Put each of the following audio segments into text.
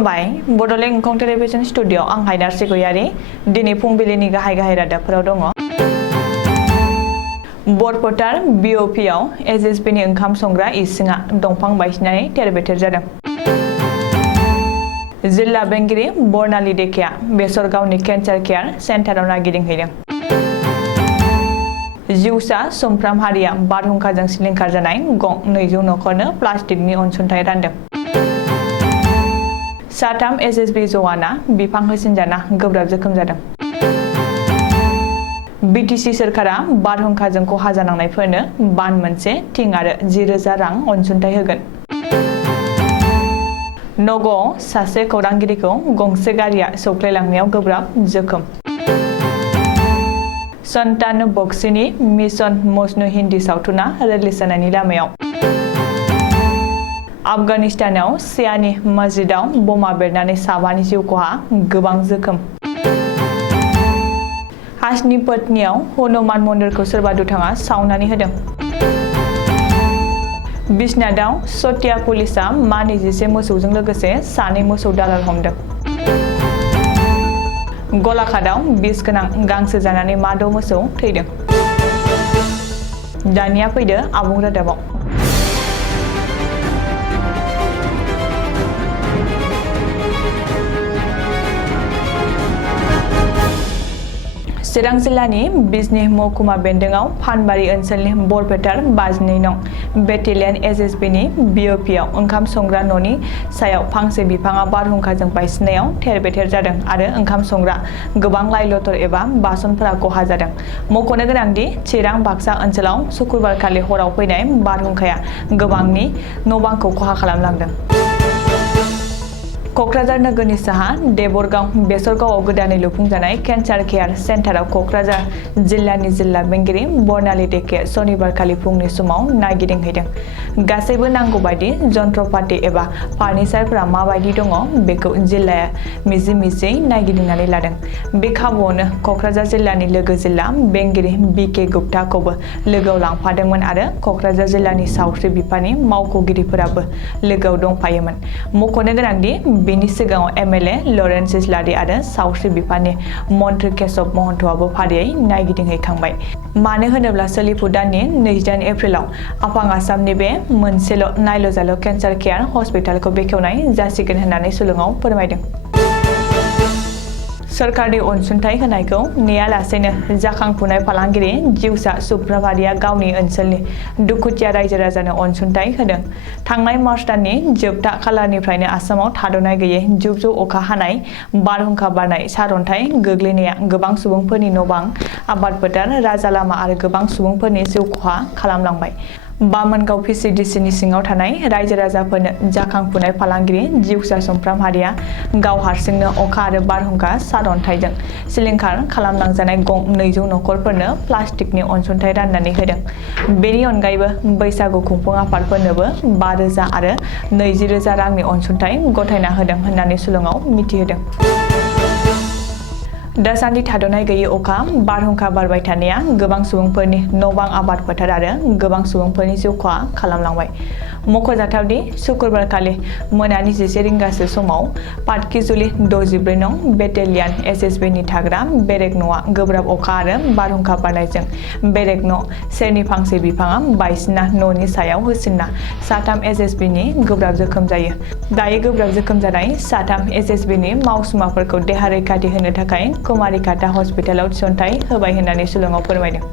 खुलुमबाय Bodoland एंखं television studio आं हायदार सिगयारि दिनै फुंबिलिनि गाहाय रादाबफोराव दङ। बरपेटा बिअपिआव एसएसबिनि ओंखाम संग्रा इसिङा दंफां बायसिनानै थेर-बेथेर जादों। जिल्ला बेंगिरि बर्नाली देकेआ बेसरगावनि केन्सार केयार सेन्टाराव नागिदिंहैदों। जिउसा सुमफ्राम हारिया बारहुंखाजों सिलिंखार जानाय गं 200 नखरनो प्लास्टिकनि अनसुंथाइ रानदों। साथाम एसएसबि जवाना बिफां होसिनजाना गोब्राब जोखोम जादों। बिटिसि सोरखारा बारहुंखाजों खहा जानांनायफोरनो बान मोनसे थिं आरो 10,000 रां अनसुंथाइ होगोन। नगावआव सासे खौरांगिरिखौ गंसे गारिया सौख्लायलांनायाव गोब्राब जोखोम। सन्तान बक्सीनि मिशन मजनू हिन्दी सावथुना रिलिज जानायनि लामायाव। आफगानिस्तानाव सियानि मस्जिदाव बमा बेरनानै साबानि जिउ खहा, गोबां जोखोम। हाजनि पत्नीआव हनुमान मन्दिरखौ सोरबा दुथाङा सावनानै होदों। बिश्नाथआव सटिया पुलिसआ मा 21 मोसौजों लोगोसे 2 मोसौ दालाल हमदों। गलाघाटआव बिस गोनां गांसो जानानै मा 6 मोसौ थैदों। दानिया फैदो आबुं रादाबाव। चिरां जिल्लानि बिजनी महकुमा बेन्दोङाव फानबारि ओनसोलनि बरपेटा 52 नं बेटेलियन एसएसबिनि बिअपिआव ओंखाम संग्रा न'नि सायाव फांसे बिफाङा बारहुंखाजों बायसिननायाव थेर-बेथेर जादों आरो ओंखाम संग्रा गोबां लाइ-लथर एबा बासनफोरा खहा जादों। मख'नो गोनांदि चिरां बाक्सा ओनसोलाव शुक्रबारखालि हराव फैनाय बारहुंखाया गोबांनि न'-बांखौ खहा खालामलांदों। क'क्राझार नोगोरनि साहा देबरगाव बेसरगावआव गोदानै लुफुंजानाय केन्सार केयार सेन्टाराव क'क्राझार जिल्लानि जिल्ला बेंगिरि बर्नाली देकेआ सनिबारखालि फुंनि समाव नागिदिंहैदों। गासैबो नांगौ बायदि जन्त्रपाति एबा फार्निचारफोरा माबायदि दङ बेखौ जिल्लाया मिजि-मिजियै नागिदिंनानै लादों। बे खाबुआवनो क'क्राझार जिल्लानि लोगो जिल्ला बेंगिरि बिके गुप्ताखौबो लोगोआव लांफादोंमोन आरो क'क्राझार जिल्लानि सावस्रि बिफाननि मावख'गिरिफोराबो लोगोआव दंफायोमोन। मख'नो गोनांदि बेनि सिगाङाव एमएलए लरेन्स इस्लारि आरो सावस्रि बिफाननि मन्त्रि केशव महन्तआबो फारियै नायगिदिंहैखांबाय। मानो होनोब्ला सोलिफु दाननि 28 एप्रिलाव आफां आसामनि बे मोनसेल' नायल'-जाल' केन्सार केयार हस्पिटालखौ बेखेवनाय जासिगोन होननानै सुलुङाव फोरमायदों। सोरखारनि अनसुंथाइ होनायखौ नेयालासेनो जाखांफुनाय फालांगिरि जिउसा सुमफ्राम हारिया गावनि ओनसोलनि दुखुथिया रायजो-राजानो अनसुंथाइ होदों। थांनाय मार्च दाननि जोबथा खालारनिफ्रायनो आसामाव थाद'नाय गैयै जुब-जुब अखा हानाय, बारहुंखा बारनाय, सारअन्थाइ गोग्लैनाया गोबां सुबुंफोरनि न'-बां, आबाद फोथार, राजा लामा आरो गोबां सुबुंफोरनि जिउ खहा खालामलांबाय। बामोनगाव पिसिडिसिनि सिङाव थानाय रायजो-राजाफोरनो जाखांफुनाय फालांगिरि जिउसा सुमफ्राम हारिया गाव हारसिंनो अखा आरो बारहुंखा सारअन्थाइजों सिलिंखार खालामलांजानाय गं 200 नखरफोरनो प्लास्टिकनि अनसुंथाइ राननानै होदों। बेनि अनगायैबो बैसागु खुंफुं आफादफोरनोबो 5,000 आरो 20,000 रांनि अनसुंथाइ गथायना होदों होननानै सुलुङाव मिथिहोदों। दासान्दि थाद'नाय गैयै अखा, बारहुंखा बारबाय थानाया गोबां सुबुंफोरनि न'-बां, आबाद फोथार आरो गोबां सुबुंफोरनि जिउ खहा खालामलांबाय। मख'जाथावदि शुक्रबारखालि मोनानि 11 रिंगासो समाव पाटकिजुलि 64 नं बेटेलियन एसएसबिनि थाग्रा बेरेक न'आ गोब्राब अखा आरो बारहुंखा बारनायजों बेरेक न' सेरनि फांसे बिफाङा बायसिनना न'नि सायाव होसिनना साथाम एसएसबिनि गोब्राब जोखोम जायो। दायो गोब्राब जोखोम जानाय साथाम एसएसबिनि मावसुमाफोरखौ देहा रैखाथि होनो थाखाय कुमारिघाटा हस्पिटालाव थिसनथाइ होबाय होननानै सुलुङाव फोरमायदों।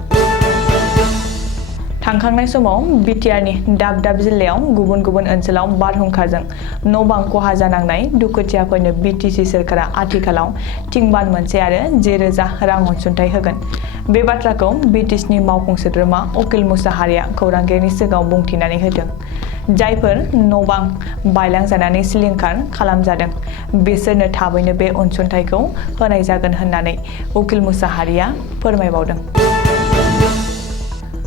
थांखांनाय समाव बिटिआरनि दाब-दाब जिल्लायाव गुबुन-गुबुन ओनसोलाव बारहुंखाजों न'-बां खहा जानांनाय दुखुथियाफोरनो बिटिसि सोरखारा आथिखालाव थिं बान मोनसे आरो 10,000 रां अनसुंथाइ होगोन। बे बाथ्राखौ बिटिसिनि मावफुं सोद्रोमा उकिल मुसाहारिया खौरांगिरिनि सिगाङाव बुंथिनानै होदों। जायफोर न'-बां बायलांजानानै सिलिंखार खालामजादों बिसोरनो थाबैनो बे अनसुंथाइखौ होनाय जागोन होननानै उकिल मुसाहारिया फोरमायबावदों।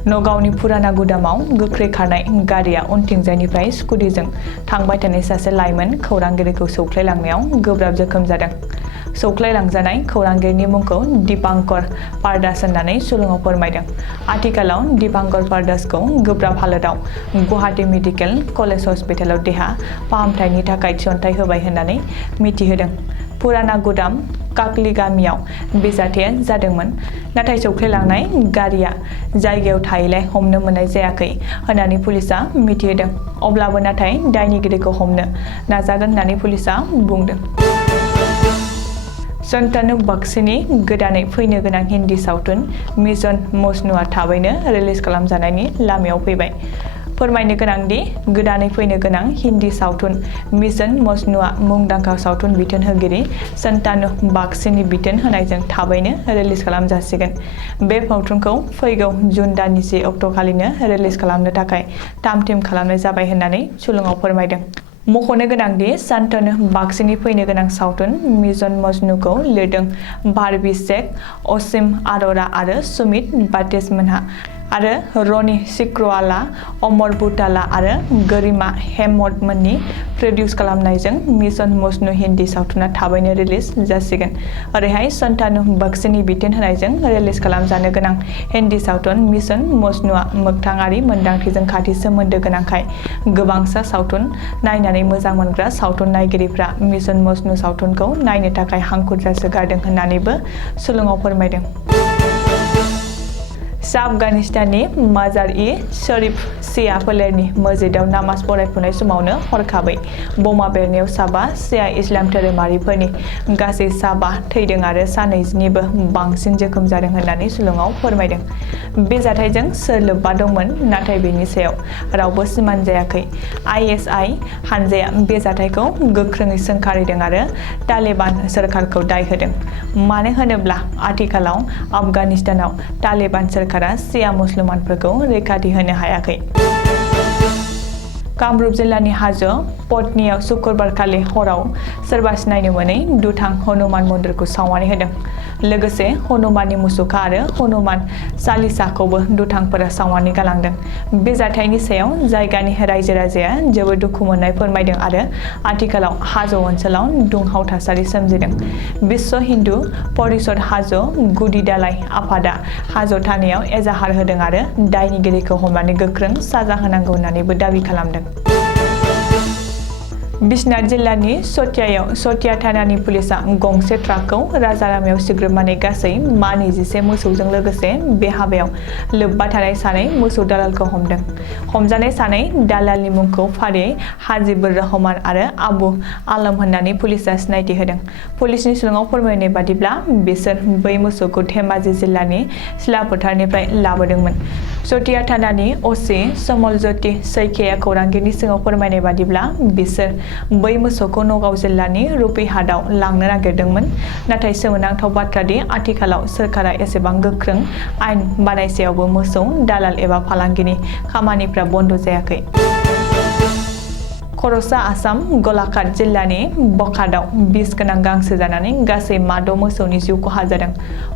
नगावनि फुराना गुदामाव गोख्रै खारनाय गारिया उनथिंजायनिफ्राय स्कुटिजों थांबाय थानाय सासे लाइमोन खौरांगिरिखौ सौख्लायलांनायाव गोब्राब जोखोम जादों। सौख्लायलांजानाय खौरांगिरिनि मुंखौ दीपांकर पारदास होननानै सुलुङाव फोरमायदों। आथिखालाव दीपांकर पारदासखौ गोब्राब हालोदाव गुवाहाटी मेडिकेल कलेज हस्पिटालाव देहा फाहामथायनि थाखाय थिसनथाय होबाय होननानै मिथिहोदों। पुराना गुदाम काकली गामियाव बे जाथाया जादोंमोन, नाथाय सौख्लायलांनाय गारिया जायगायाव थायैलाय हमनो मोननाय जायाखै होननानै पुलिसा मिथिहोदों। अब्लाबो नाथाय दायनिगिरिखौ हमनो नाजागोन होननानै पुलिसा बुंदों। शंतनु बख्शीनि गोदानै फैनो गोनां हिन्दी सावथुन मिशन मजनूआ थाबैनो रिलिज खालामजानायनि लामायाव फैबाय। फोरमायनो गोनांदि गोदानै फैनो गोनां हिन्दी सावथुन मिशन मजनूआ मुंदांखा सावथुन बिथोन होगिरि शंतनु बख्शीनि बिथोन होनायजों थाबैनो रिलिज खालामजासिगोन। बे सावथुनखौ फैगौ जुन दाननि 10 अक्ट'खालिनो रिलिज खालामनो थाखाय थाम-थिम खालामनाय जाबाय होननानै सुलुङाव फोरमायदों। मख'नो गोनांदि शंतनु बख्शीनि फैनो गोनां सावथुन मिशन मजनूखौ लिरदों बारबी शेख, असीम अरोरा आरो सुमित बाटेजमोनहा आरो रनी सिक्रवाला, अमर बुटाला आरो गरिमा हेममतमोननि प्रडिउस खालामनायजों मिशन मजनू हिन्दी सावथुना थाबैनो रिलिज जासिगोन। ओरैहाय शंतनु बख्शीनि बिथोन होनायजों रिलिज खालामजानो गोनां हिन्दी सावथुन मिशन मजनूआ मोगथाङारि मोन्दांथिजों खाथि सोमोन्दो गोनांखाय गोबांसा सावथुन नायनानै मोजां मोनग्रा सावथुन नायगिरिफ्रा मिशन मजनू सावथुनखौ नायनो थाखाय हांखुर जासोगारदों होननानैबो सुलुङाव फोरमायदों। सा आफगानिस्ताननि माजार-इ-शरीफ शिया फोलेरनि मस्जिदाव नामाज फरायफुनाय समावनो हरखाबै बमा बेरनायाव साबा शिया इस्लाम धोरोमारिफोरनि गासै 7 थैदों आरो 29निबो बांसिन जोखोम जादों होननानै सुलुङाव फोरमायदों। बे जाथायजों सोर लोब्बा दंमोन, नाथाय बेनि सायाव रावबो सिमान जायाखै। ISI हानजाया बे जाथायखौ गोख्रोङै सोंखारिदों आरो तालिबान सोरखारखौ दाय होदों। मानो होनोब्ला आथिखालाव आफगानिस्तानाव तालिबान सोरखारा शिया मुसलमानफोरखौ रैखाथि होनो हायाखै। कामरुप जिल्लानि हाजो पटनियाव शुक्रबारखालि हराव सोरबा सिनायनो मोनै दुथां हनुमान मन्दिरखौ सावनानै होदों। लोगोसे हनुमाननि मुसुखा आरो हनुमान चालिसाखौबो दुथांफोरा सावनानै गालांदों। बे जाथायनि सायाव जायगानि रायजो राजाया जोबोद दुखु मोननाय फोरमायदों आरो आथिखालाव हाजो ओनसोलाव दुंहाव थासारि सोमजिदों। विश्व हिन्दु परिषद हाजो गुदि दालाय आफादा हाजो थानायाव एजाहार होदों आरो दायनिगिरिखौ हमनानै गोख्रों साजा होनांगौ होननानैबो दाबि खालामदों। बिश्वनाथ जिल्लानि सटियायाव सटिया थानानि पुलिसा गंसे ट्राकखौ राजा लामायाव सिग्रोमनानै गासै 26 मोसौजों लोगोसे बे हाबायाव लोब्बा थानाय 2 मोसौ दालालखौ हमदों। हमजानाय 2 दालालनि मुंखौ फारियै हाजिबुर रहमान आरो आबु आलम होननानै पुलिसा सिनायथि होदों। पुलिसनि सुलुङाव फोरमायनाय बादिब्ला बिसोर बै मोसौखौ धेमाजि जिल्लानि सिलाफोथारनिफ्राय लाबोदोंमोन। सटिया थानानि असि समलज्योति सैखेया खौरांगिरिनि सिगाङाव फोरमायनाय बादिब्ला बिसोर बै मोसौखौ नगाव जिल्लानि रुपिहाटआव लांनो नागिरदोंमोन। नाथाय सोमोनांथाव बाथ्रादि आथिखालाव सोरखारा एसेबां गोख्रों आयेन बानायसेयावबो मोसौ दालाल एबा फालांगिनि खामानिफ्रा बन्द जायाखै। खर'सा आसाम गलाघाट जिल्लानि बखादाव बिस गोनां गांसो जानानै गासै 6 मोसौनि जिउ खहा जादों।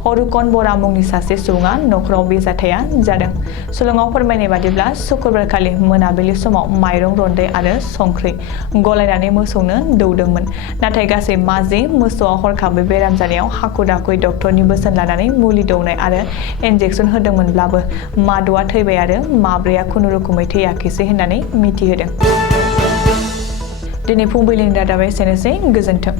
हरुकन बरा मुंनि सासे सुबुङा नखराव बे जाथाया जादों। सुलुङाव फोरमायनाय बादिब्ला शुक्रबारखालि मोनाबिलि समाव माइरं रन्दै आरो संख्रि गलायनानै मोसौनो दौदोंमोन। नाथाय गासै 10 मोसौआ हरखाबै बेराम जानायाव हाखु-दाखुयै डक्टरनि बोसोन लानानै मुलि दौनाय आरो इन्जेक्सन होदोंमोनब्लाबो 6आ थैबाय आरो 4आ खुनुरुखुमै थैयाखैसै होननानै मिथिहोदों। दिनै फुंबिलिनि रादाबा एसेनोसै। गोजोन्थों।